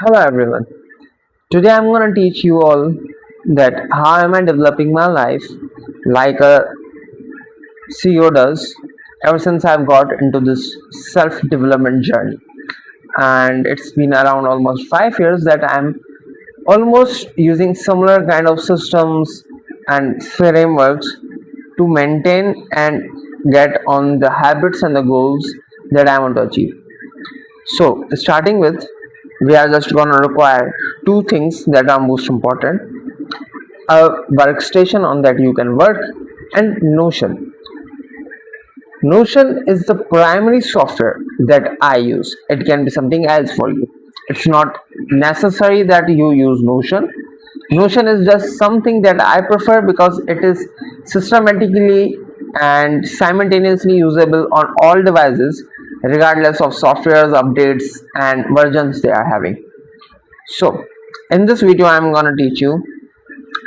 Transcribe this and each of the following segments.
Hello everyone. Today I'm going to teach you all that how am I developing my life like a CEO does ever since I've got into this self-development journey. And it's been around almost 5 years that I'm almost using similar kind of systems and frameworks to maintain and get on the habits and the goals that I want to achieve. So, starting with, we are just going to require two things that are most important: a workstation on that you can work, and Notion. Notion is the primary software that I use. It can be something else for you. It's not necessary that you use Notion. Notion is just something that I prefer because it is systematically and simultaneously usable on all devices, regardless of softwares, updates, and versions they are having. So, in this video, I'm gonna teach you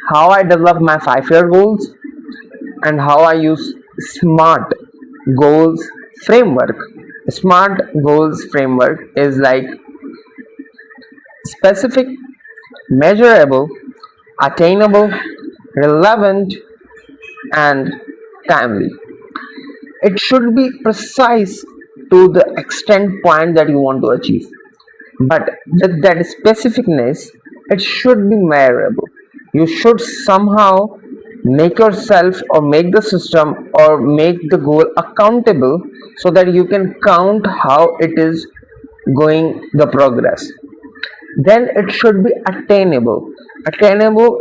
how I develop my 5 year goals and how I use SMART goals framework. SMART goals framework is like specific, measurable, attainable, relevant, and timely. It should be precise to the extent point that you want to achieve, but with that specificness, it should be measurable. You should somehow make yourself or make the system or make the goal accountable so that you can count how it is going the progress. Then it should be attainable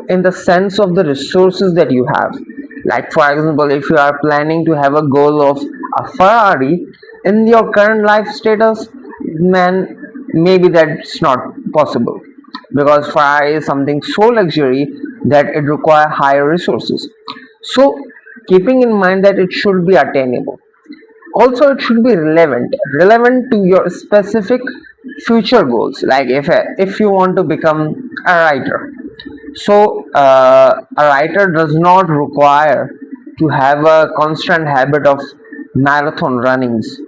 in the sense of the resources that you have. Like, for example, if you are planning to have a goal of a Ferrari in your current life status, man, maybe that's not possible, because Ferrari is something so luxury that it requires higher resources. So, keeping in mind that it should be attainable, also it should be relevant to your specific future goals. Like, if you want to become a writer, so a writer does not require to have a constant habit of marathon runnings.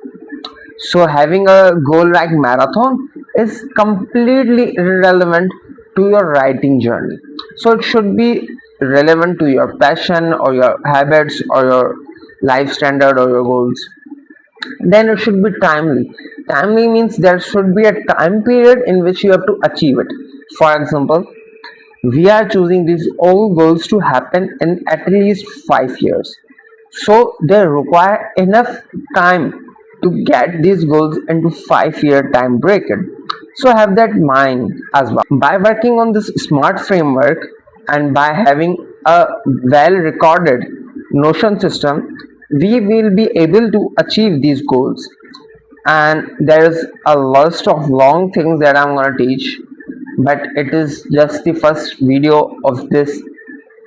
So having a goal like marathon is completely irrelevant to your writing journey. So it should be relevant to your passion or your habits or your life standard or your goals. Then it should be timely. Timely means there should be a time period in which you have to achieve it. For example, we are choosing these all goals to happen in at least 5 years. So they require enough time to get these goals into 5 year time bracket. So have that mind as well. By working on this smart framework and by having a well recorded Notion system, we will be able to achieve these goals. And there is a list of long things that I'm going to teach, but it is just the first video of this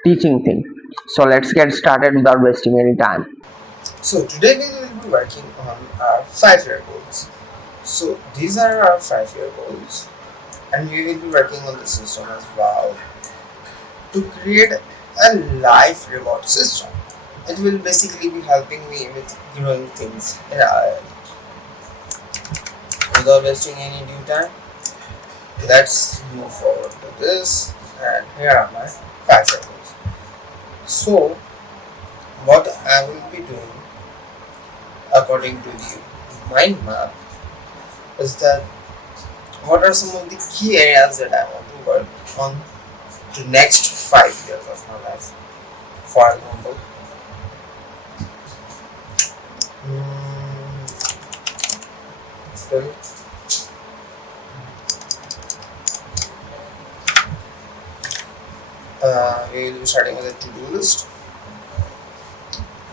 teaching thing. So let's get started without wasting any time. So today we will be working on our 5 year goals. So these are our 5 year goals, and we will be working on the system as well to create a life reward system. It will basically be helping me with growing things in our life. Without wasting any due time, let's move forward to this. And here are my 5 year goals. So what I will be doing according to the mind map is that what are some of the key areas that I want to work on to next 5 years of my life. For example, still, we will be starting with a to-do list.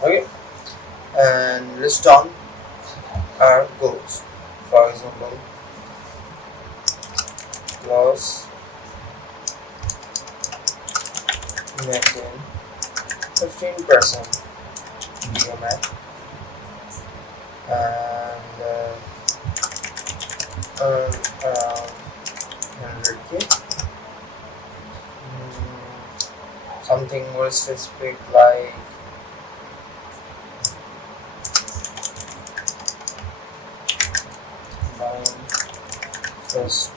Okay, and list down our goals. For example, loss, maintain 15% BMI, and earn around 100k. Something more specific like buying first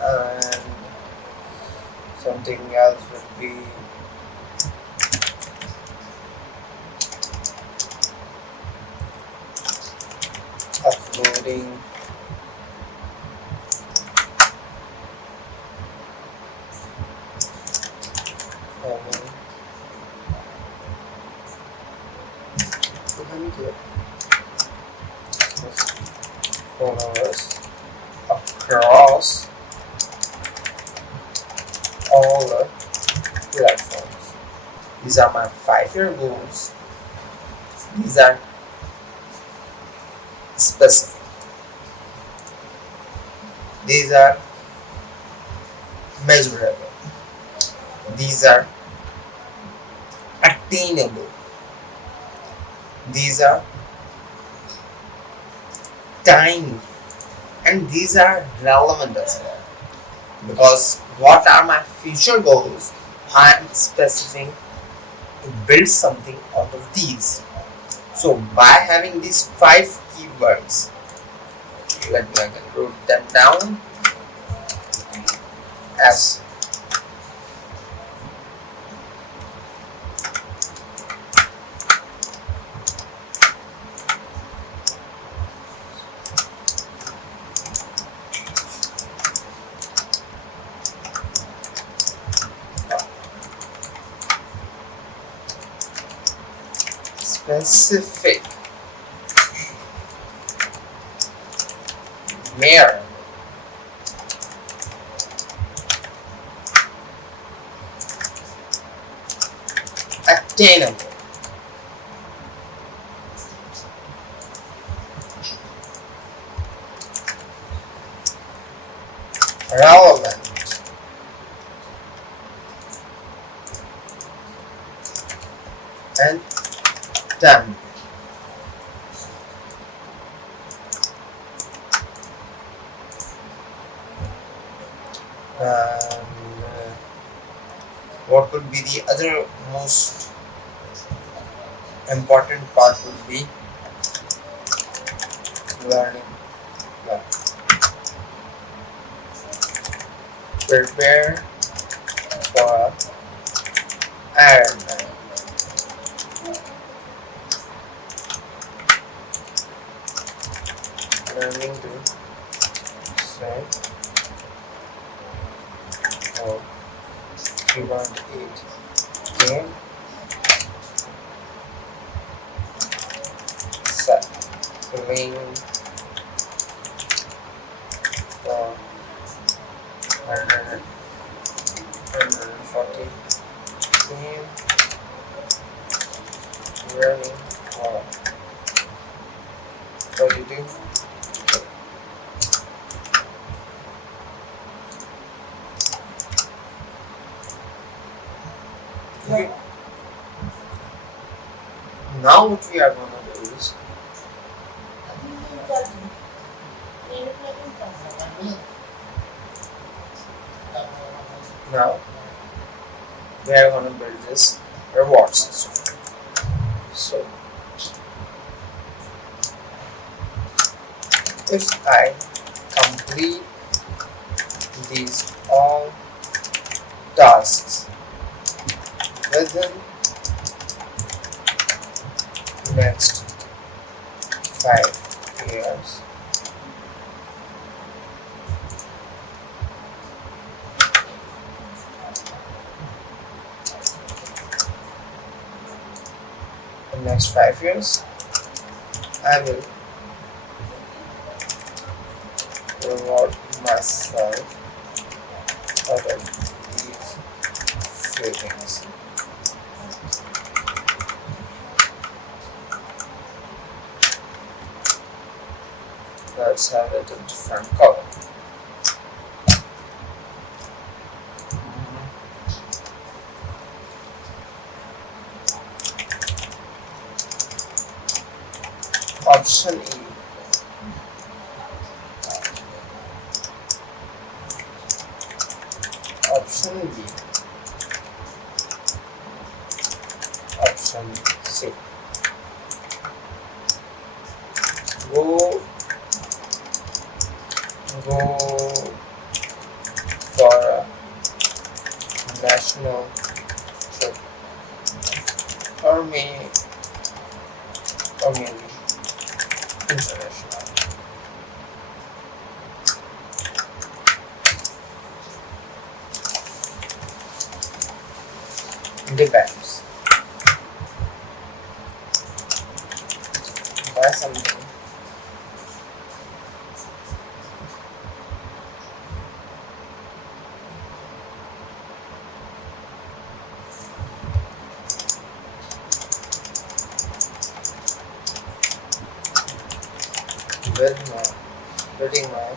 and something else would be uploading having followers across all the platforms. These are my 5-year goals. These are specific. These are measurable. These are attainable. These are timely. And these are relevant as well. Because what are my future goals? I am specifying to build something out of these. So by having these 5 keywords, let me again write them down as specific, mere, attainable, relevant, and done. What would be the other most important part would be learning. Yeah. Prepare for Ironman. Learning to set for 3.8 game set filling for 140 game learning for 32. Okay. Now what we are going to do is now we are going to build this reward system. So if I complete these all tasks within next 5 years, in next 5 years I will reward myself for these few things. Let's have it a different color. Option E. Option B. Option C. Go go for a national trip, or maybe international. Depends. Buy something with building my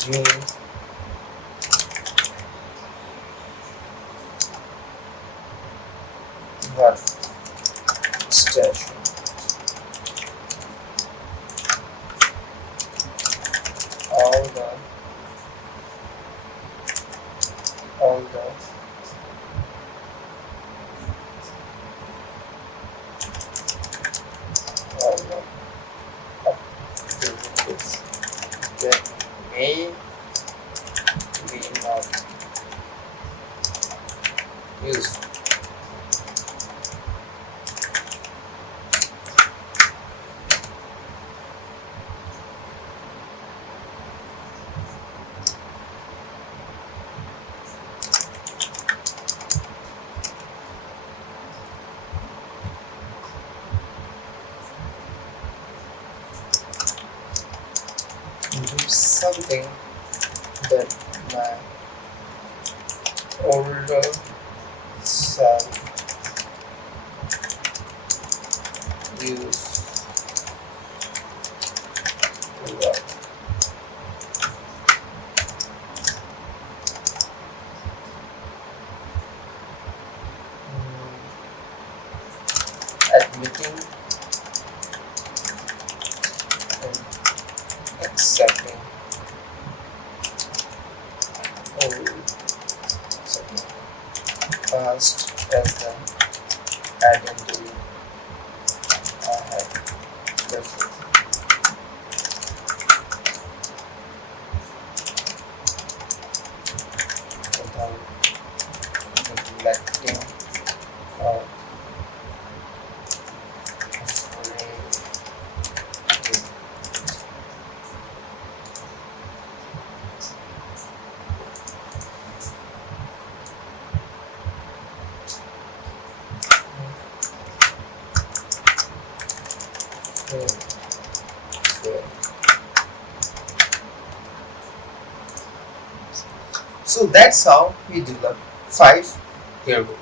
dream what statue. All the all the all the activities that may be not useful. Do something that my older self used to love. Admitting and accepting old accepting past as the identity I had preferred without neglecting or afraid. Okay. So that's how we develop 5 year goal.